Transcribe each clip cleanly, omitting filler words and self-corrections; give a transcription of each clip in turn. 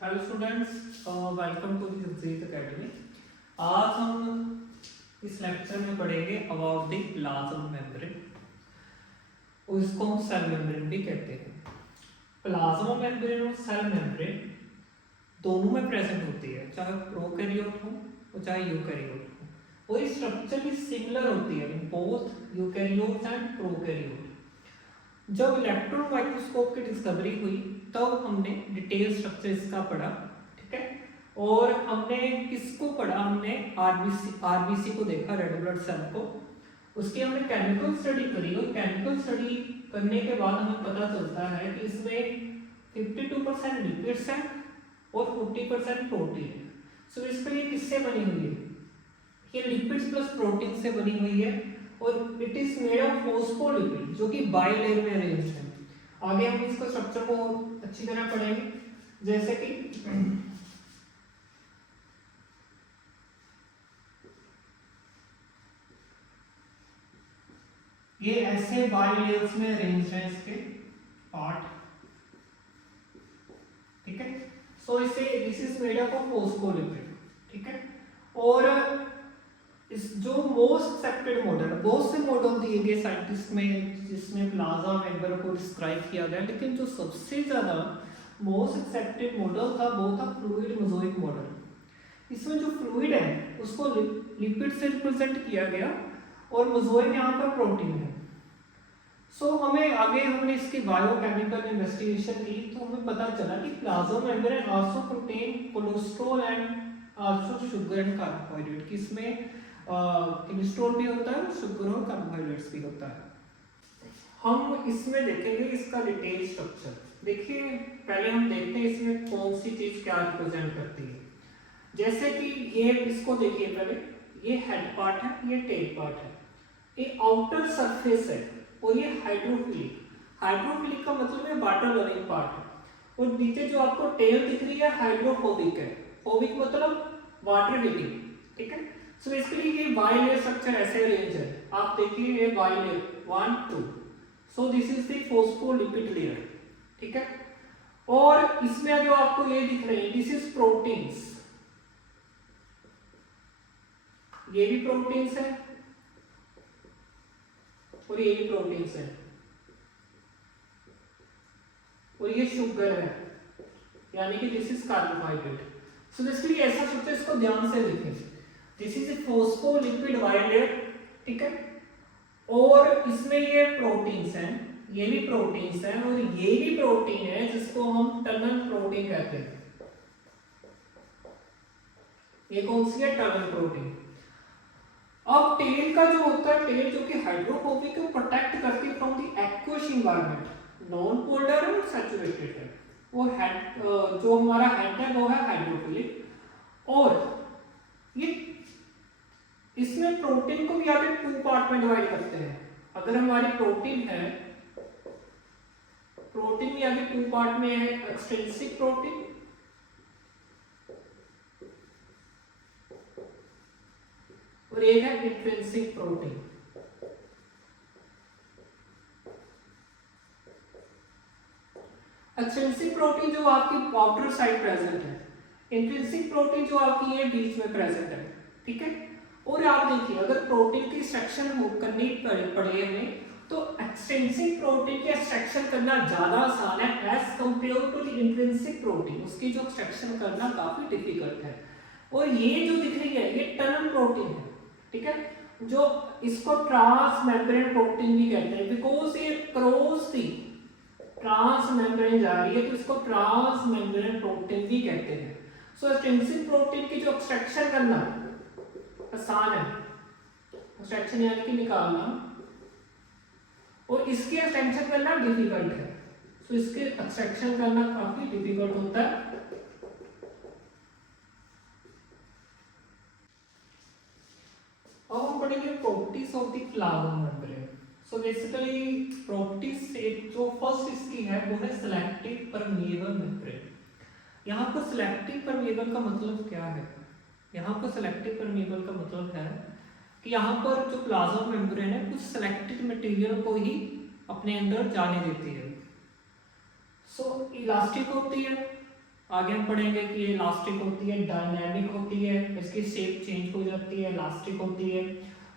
Hello students, welcome to the Jagjit academy. आज हम इस लेक्चर में पढ़ेंगे अबाउट द प्लाज्मा मेम्ब्रेन, और इसको हम सेल मेम्ब्रेन भी कहते हैं। प्लाज्मा मेम्ब्रेन और सेल मेम्ब्रेन दोनों में प्रेजेंट होती है, चाहे प्रोकैरियोट हो और चाहे यूकैरियोट हो, और स्ट्रक्चरली सिमिलर होती है in both eukaryotes and prokaryote. जब इलेक्ट्रॉन माइक्रोस्कोप की डिस्कवरी हुई तब हमने डिटेल स्ट्रक्चर इसका पढ़ा, ठीक है। और हमने किसको पढ़ा, हमने आरबीसी को देखा, रेड ब्लड सेल को। उसकी हमने केमिकल स्टडी करी, और केमिकल स्टडी करने के बाद हमें पता चलता है कि इसमें 52% लिपिड्स हैं और 40% प्रोटीन है। सो इसके ये किससे बनी हुई है? ये लिपिड्स प्लस प्रोटीन से बनी हुई है, और it is made of phospholipid जो कि बाइलेयर में अरेंज्ड है। आगे हम इसको स्ट्रक्चर को अच्छी तरह पढ़ेंगे, जैसे कि ये ऐसे बाइलेयर्स में अरेंज्ड है इसके पार्ट, ठीक है। सो इसे this is made up of phospholipid, ठीक है। और इस जो मोस्ट एक्सेप्टेड मॉडल, बहुत से मॉडल दिए गए साइंटिस्ट में जिसमें प्लाज्मा मेम्ब्रेन को डिस्क्राइब किया गया, लेकिन जो सबसे ज्यादा मोस्ट एक्सेप्टेड मॉडल था वो था फ्लूइड मोज़ाइक मॉडल। इसमें जो फ्लूइड है उसको लिपिड से रिप्रेजेंट किया गया, और मोज़ाइक यहाँ पर प्रोटीन है। सो हमें आगे हमने इसकी बायोकेमिकल इन्वेस्टिगेशन की तो हमें पता चला कि plasma membrane also contain cholesterol and also sugar and carbohydrate, किसमें कोलेस्ट्रॉल भी होता है, शुगर और कार्बोहाइड्रेट्स भी होता है। हम इसमें देखेंगे इसका डिटेल स्ट्रक्चर। देखिए, पहले हम देखते हैं इसमें कौन सी चीज क्या रिप्रेजेंट करती है। जैसे कि ये इसको देखिए, पहले ये हेड पार्ट है, ये टेल पार्ट है, ये आउटर सरफेस है, और ये हाइड्रोफिलिक। हाइड्रोफिलिक का मतलब है वाटर लविंग पार्ट है, और नीचे जो आपको टेल दिख रही है हाइड्रोफोबिक है। फोबिक मतलब वाटर हीटिंग, ठीक है। सो बेसिकली ये बाइलेयर स्ट्रक्चर ऐसे अरेंज है, आप देखिए ये bilayer 1 2। So this is the phospholipid layer, ठीक है। और इसमें जो आपको ये दिख रही है दिस इज प्रोटीन्स, ये भी प्रोटीन्स है और ये भी प्रोटीन्स है, और ये शुगर है, यानी कि this is carbohydrate. So basically ऐसा स्ट्रक्चर, इसको ध्यान से देखें। This is a phospholipid bilayer, ठीक है। और इसमें ये प्रोटीन्स हैं, ये भी प्रोटीन्स हैं, और ये भी प्रोटीन है जिसको हम टनल प्रोटीन कहते हैं। ये कौन सी है? Tunnel protein. अब टेल का जो होता है, टेल जो कि हाइड्रोफोबिक है, प्रोटेक्ट करती है from the aqueous environment, non polar और सैचुरेटेड है। वो हेड, जो हमारा हेड है वो है हाइड्रोफिलिक। और ये इसमें प्रोटीन को भी आगे 2 पार्ट में डिवाइड करते हैं। अगर हमारी प्रोटीन है, प्रोटीन भी आगे 2 पार्ट में है, एक्सट्रिंसिक प्रोटीन और एक है इंट्रिंसिक प्रोटीन। एक्सट्रिंसिक प्रोटीन जो आपकी आउटर साइड प्रेजेंट है, इंट्रिंसिक प्रोटीन जो आपकी ये बीच में प्रेजेंट है, ठीक है। और आप देखिए, अगर प्रोटीन की एक्सट्रैक्शन करनी पड़े हमें, तो एक्सट्रिंसिक प्रोटीन की एक्सट्रैक्शन करना ज्यादा आसान है as compared to the intrinsic protein. उसकी जो एक्सट्रैक्शन करना काफी डिफिकल्ट है। और ये जो दिख रही है ये टनल प्रोटीन है, ठीक है, जो इसको ट्रांस मेम्ब्रेन प्रोटीन भी कहते हैं, बिकॉज ये क्रॉस दी ट्रांस मेम्ब्रेन जा रही है, तो इसको ट्रांस मेम्ब्रेन प्रोटीन भी कहते हैं। सो एक्सट्रिंसिक प्रोटीन की जो एक्सट्रैक्शन करना आसान है, एक्सट्रैक्शन यानी कि निकालना, और इसकी एक्सट्रैक्शन करना डिफिकल्ट है। सो इसके एक्सट्रैक्शन करना काफी डिफिकल्ट होता है। अब हम पढ़ेंगे properties of the plasma membrane. So basically properties जो फर्स्ट इसकी है वो है सिलेक्टिव परमेएबल मेम्ब्रेन। यहाँ पर सिलेक्टिव परमेएबल का मतलब क्या है? यहाँ पर सिलेक्टिव परमेएबल का मतलब है कि यहाँ पर जो प्लाज्मा मेम्ब्रेन है कुछ सिलेक्टेड मटेरियल को ही अपने अंदर जाने देती है। सो इलास्टिक होती है, आगे हम पढ़ेंगे कि ये इलास्टिक होती है, डायनेमिक होती है, इसकी शेप चेंज हो जाती है, इलास्टिक होती है।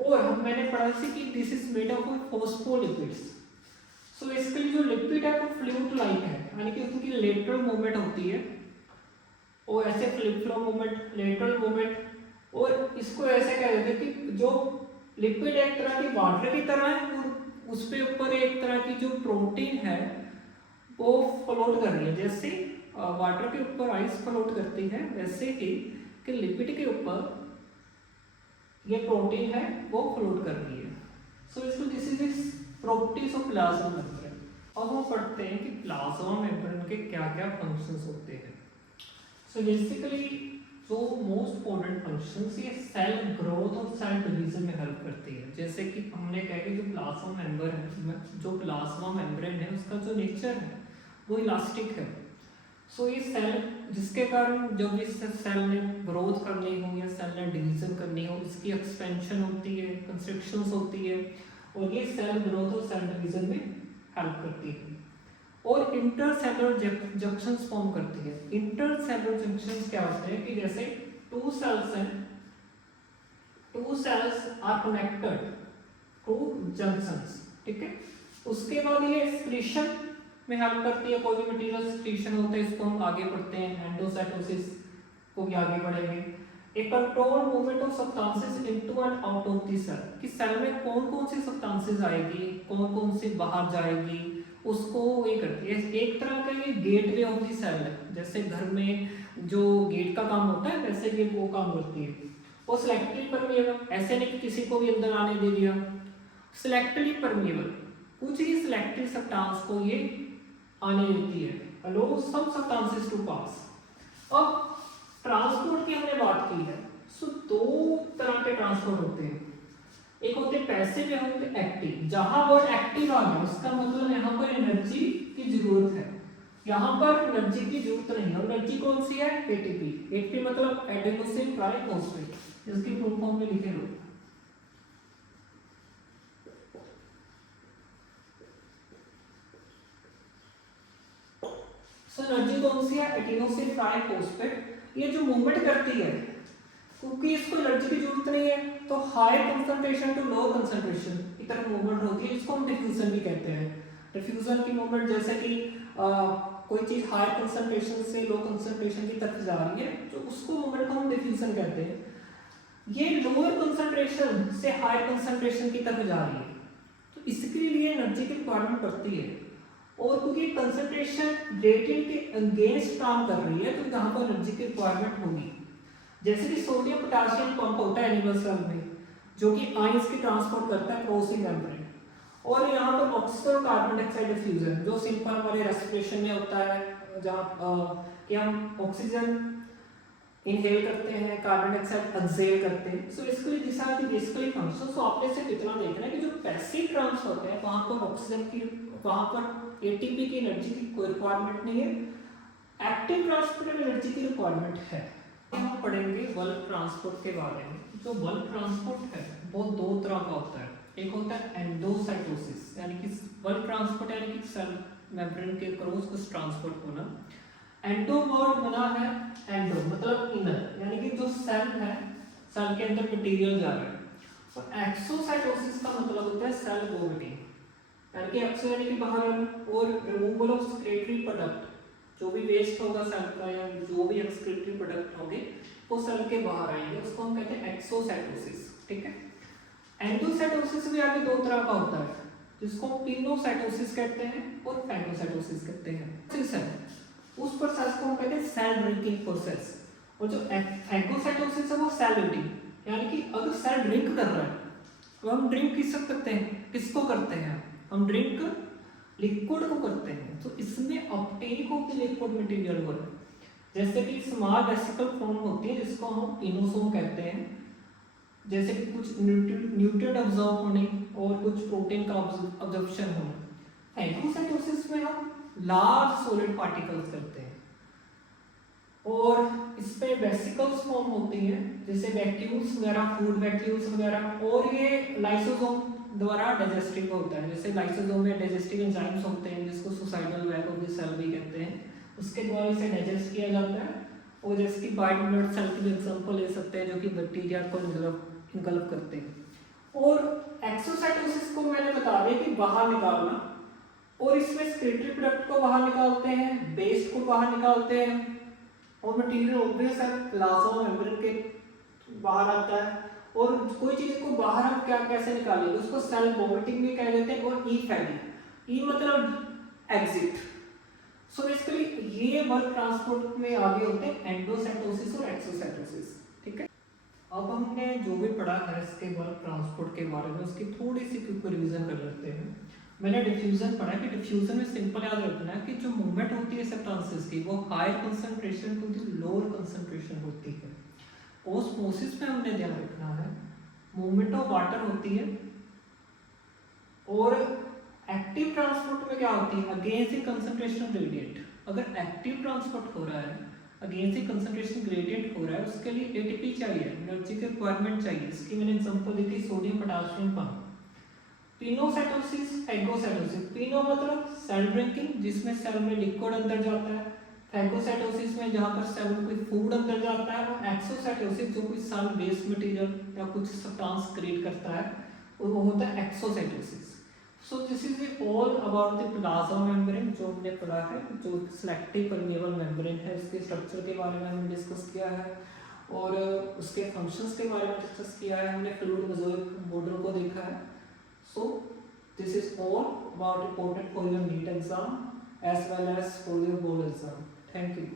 और हम मैंने पढ़ा सी कि this is made up of phospholipids. So इसके लिए जो लिपिड है वो फ्लूइड लाइक है, यानी कि उसकी लेटरल मूवमेंट होती है और ऐसे flip flop movement, lateral movement. और इसको ऐसे कह देते हैं कि जो लिपिड एक तरह की वाटर की तरह है और उस पे ऊपर एक तरह की जो प्रोटीन है वो फ्लोट कर रही है। जैसे वाटर के ऊपर आइस फ्लोट करती है वैसे ही कि लिपिड के ऊपर ये प्रोटीन है वो फ्लोट कर रही है। सो इसको this is properties of plasma membrane. अब हम पढ़ते हैं कि प्लाज्मा मेम्ब्रेन के क्या क्या फंक्शंस होते हैं। सो बेसिकली जो मोस्ट इम्पोर्टेंट फंक्शंस ये सेल ग्रोथ और सेल डिवीजन में हेल्प करती है। जैसे कि हमने कहा कि जो प्लाज्मा मेम्बर है, जो प्लाज्मा मेम्ब्रेन है उसका जो नेचर है वो इलास्टिक है। सो ये सेल जिसके कारण जब इस सेल ने ग्रोथ करनी हो या सेल ने डिवीजन करनी हो, इसकी एक्सपेंशन होती है, कंस्ट्रक्शंस होती है और ये सेल ग्रोथ और सेल डिवीजन में हेल्प करती है। और इंटरसेलुलर जंक्शंस फॉर्म करती है। इंटरसेलुलर जंक्शंस क्या होते हैं कि जैसे टू सेल्स हैं, two cells are connected through junctions, ठीक है। उसके बाद ये एक्सक्रीशन में हेल्प करती है, कोई भी मटेरियल एक्सक्रीशन होता है, इसको हम आगे पढ़ते हैं, एंडोसाइटोसिस को भी आगे पढ़ेंगे। एक control movement of substances into and out of the cell, कि सेल में कौन कौन सी सब्सटेंसेस आएगी, कौन कौन सी बाहर जाएगी, उसको ये करती है। एक तरह का ये गेटवे ऑफ द सेल है। जैसे घर में जो गेट का काम होता है वैसे ये वो काम करती है। और सिलेक्टिवली परमिएबल, ऐसे नहीं कि किसी को भी अंदर आने दे दिया। सिलेक्टिवली परमिएबल, कुछ ही सिलेक्टिव सब्सटेंस को ये आने देती है, अलो सम सब्सटेंसेस टू पास। अब ट्रांसपोर्ट की हमने बात की है। सो दो तरह के ट्रांसपोर्ट होते हैं, एक होते पैसिव या होते एक्टिव। जहां वर्ड एक्टिव आ गया उसका मतलब यहाँ पर एनर्जी की जरूरत है, यहाँ पर एनर्जी की जरूरत नहीं है। एनर्जी कौन सी है? एटीपी। एटीपी मतलब एडेनोसिन ट्राइफॉस्फेट, इसकी फुल फॉर्म में लिखे लो। सो एनर्जी कौन सी है? Adenosine triphosphate. ये जो मूवमेंट करती है क्योंकि इसको एनर्जी की जरूरत नहीं है तो high concentration to low concentration की तरफ मूवमेंट होती है, इसको हम डिफ्यूजन भी कहते हैं। डिफ्यूजन की मूवमेंट जैसे कि कोई चीज हाई कंसंट्रेशन से लो कंसंट्रेशन की तरफ जा रही है तो उसको मूवमेंट को हम डिफ्यूजन कहते हैं। ये लोअर कंसंट्रेशन से हाई कंसंट्रेशन की तरफ जा रही है तो इसके लिए एनर्जी की रिक्वायरमेंट पड़ती है। और क्योंकि कंसंट्रेशन ग्रेडियंट के अगेंस्ट काम कर रही है तो यहाँ पर एनर्जी की रिक्वायरमेंट होगी। जैसे कि सोडियम पोटेशियम पंप होता है एनिमल सेल में जो कि आयंस की ट्रांसपोर्ट करता है क्रॉस द मेम्ब्रेन। और यहाँ पर ऑक्सीजन और कार्बन डाइऑक्साइड डिफ्यूजन जो सिंपल हमारे रेस्पिरेशन में होता है, जहाँ कि हम ऑक्सीजन इनहेल करते हैं, कार्बन डाइऑक्साइड एक्सहेल करते हैं। सो इसके लिए this are the basically functions. So आपने सिर्फ इतना देखना है कि जो पैसिव ट्रांसपोर्ट है वहाँ पर ऑक्सीजन की, वहाँ पर एटीपी की एनर्जी की कोई रिक्वायरमेंट नहीं है। एक्टिव ट्रांसपोर्ट एनर्जी की रिक्वायरमेंट है। हम पढ़ेंगे बल्क ट्रांसपोर्ट के बारे में। जो बल्क ट्रांसपोर्ट है वो दो तरह का होता है। एक होता है एंडोसाइटोसिस, यानी कि बल्क ट्रांसपोर्ट यानी कि सेल मेम्ब्रेन के क्रॉस कुछ ट्रांसपोर्ट होना। एंडो वर्ड बना है, एंडो मतलब इनर, यानी कि जो सेल है सेल के अंदर मटेरियल जा रहा है। और एक्सोसाइटोसिस का मतलब होता है सेल वॉमिटिंग, यानी कि एक्सो यानी कि बाहर और रिमूवल ऑफ सेक्रेटरी प्रोडक्ट, जो भी वेस्ट होगा सेल का या जो भी एक्सक्रीटरी प्रोडक्ट होंगे वो सेल के बाहर आएंगे, उसको हम कहते हैं एक्सोसाइटोसिस, ठीक है। एंडोसाइटोसिस भी आगे दो तरह का होता है जिसको पिनोसाइटोसिस कहते हैं और फैगोसाइटोसिस कहते हैं। उस प्रोसेस को हम कहते हैं सेल ड्रिंकिंग प्रोसेस। और जो फैगोसाइटोसिस है वो सेल ईटिंग, यानी कि अगर सेल ड्रिंक कर रहा है तो हम ड्रिंक किसको करते हैं, किसको करते हैं, हम ड्रिंक लिक्विड को करते हैं। तो इसमें Uptake of the liquid material हो रहा है। जैसे कि स्मॉल वेसिकल फॉर्म होती है जिसको हम पिनोसोम कहते हैं, जैसे कि कुछ न्यूट्रिएंट अब्जॉर्ब होने और कुछ प्रोटीन का अब्जॉर्प्शन होना। फैगोसाइटोसिस में हम लार्ज सॉलिड पार्टिकल्स करते हैं और इसमें वेसिकल्स फॉर्म होती हैं जैसे वैक्यूल्स वगैरह, फूड वैक्यूल्स वगैरह। और ये लाइसोसोम द्वारा डाइजेस्टिव होता है। जैसे लाइसोसोम में डाइजेस्टिव एंजाइम्स होते हैं जिसको सुसाइडल वैक ऑफ द सेल भी कहते हैं, उसके द्वारा इसे डाइजेस्ट किया जाता है। और जैसे कि वाइट ब्लड सेल की एग्जांपल ले सकते हैं जो कि बैक्टीरिया को इनगल्फ करते हैं। और एक्सोसाइटोसिस को मैंने बता दिया कि बाहर निकालना, और इसमें स्क्रीटरी प्रोडक्ट को बाहर निकालते हैं, बेस को बाहर निकालते हैं, और मटेरियल ऑब्वियस है प्लाज्मा मेम्ब्रेन के बाहर आता है। और कोई चीज को बाहर हम क्या कैसे निकालेंगे, उसको सेल वोमिटिंग भी कह देते हैं, और ई फैगिंग, ई मतलब एग्जिट। सो बेसिकली ये वर्क ट्रांसपोर्ट में आगे होते हैं एंडोसाइटोसिस और एक्सोसाइटोसिस। ठीक है, अब हमने जो भी पढ़ा है इसके वर्क ट्रांसपोर्ट के बारे में उसकी थोड़ी सी क्विक रिवीजन कर लेते हैं। मैंने डिफ्यूजन पढ़ा कि डिफ्यूजन में सिंपल याद रखना है कि जो मूवमेंट होती है सब्सटेंसेस की वो higher concentration to the lower concentration होती है। ऑस्मोसिस में हमने ध्यान रखना है मूवमेंट ऑफ वाटर होती है, और एक्टिव ट्रांसपोर्ट में क्या होती है अगेंस्ट द कंसंट्रेशन ग्रेडियंट। अगर एक्टिव ट्रांसपोर्ट हो रहा है अगेंस्ट द कंसंट्रेशन ग्रेडियंट हो रहा है उसके लिए एटीपी चाहिए, एनर्जी की रिक्वायरमेंट चाहिए। इसकी मैंने एग्जांपल दी थी सोडियम पोटेशियम पंप। पिनोसाइटोसिस, एगोसाइटोसिस, पिनो मतलब सेल ड्रिंकिंग जिसमें सेल में लिक्विड अंदर जाता है, फैगोसाइटोसिस में जहां पर सेल में कोई फूड अंदर जाता है, और एक्सोसाइटोसिस जो कोई सेल वेस्ट मटेरियल या कुछ सब्सटेंस क्रिएट करता है और वो होता है exocytosis. So this is all about the plasma membrane जो हमने पढ़ा है, जो सिलेक्टिव परमेबल मेम्ब्रेन है उसके स्ट्रक्चर के बारे में हमने डिस्कस किया है, और उसके फंक्शंस के बारे में डिस्कस किया है, हमने फ्लूइड मोज़ेक मॉडल को देखा है। So this is all about important for your NEET exam as well as for your board exam. Thank you.